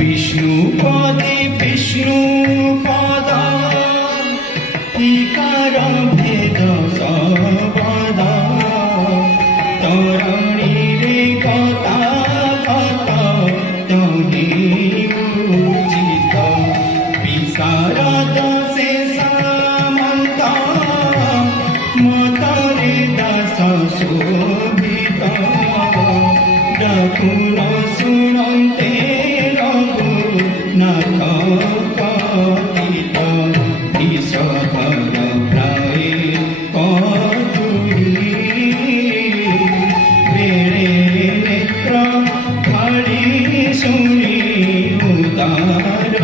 বিষ্ণু পদে বিষ্ণু পদ ইকার ভেদ সবদ তরণীরে কথা কত তহি উচিত বিশারদ সে সামন্ত মতরে দাস শোভিত ডাকুন শুনন্তে নাথ কথিত ঈশ্বর প্রায় কতুরি বেড়ে নেত্র খাড়ি শুনি উদার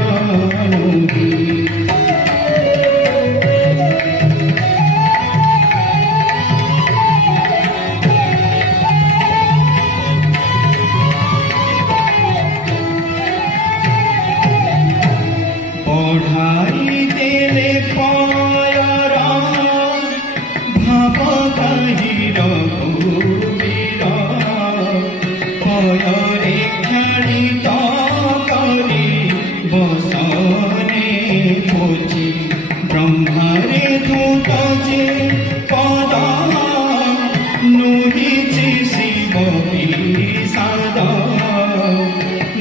পঢ়াই দেলে পয়ৰ ভাৱ কাহি ৰঘুবীৰ পয়ৰে ক্ষাৰিত কৰি বচনে পচি ব্ৰহ্মাৰে ধূত যে পদ নুহিছি শিৱ বিষাদ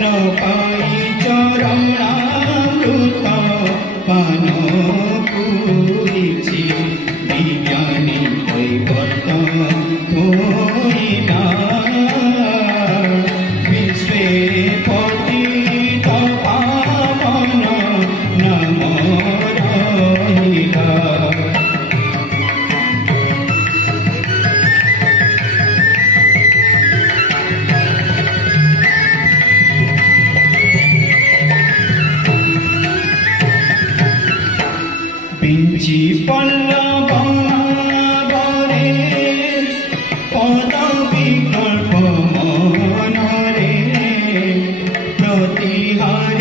নপাই চৰণামৃত পান পুরিছি বিজ্ঞানী কৈবর্ত ধোইনা বিশ্বে পতিত পাবন নম রহিলা পিঞ্চি পল্লবরে পদ বিকল্প মনরে প্রতিহার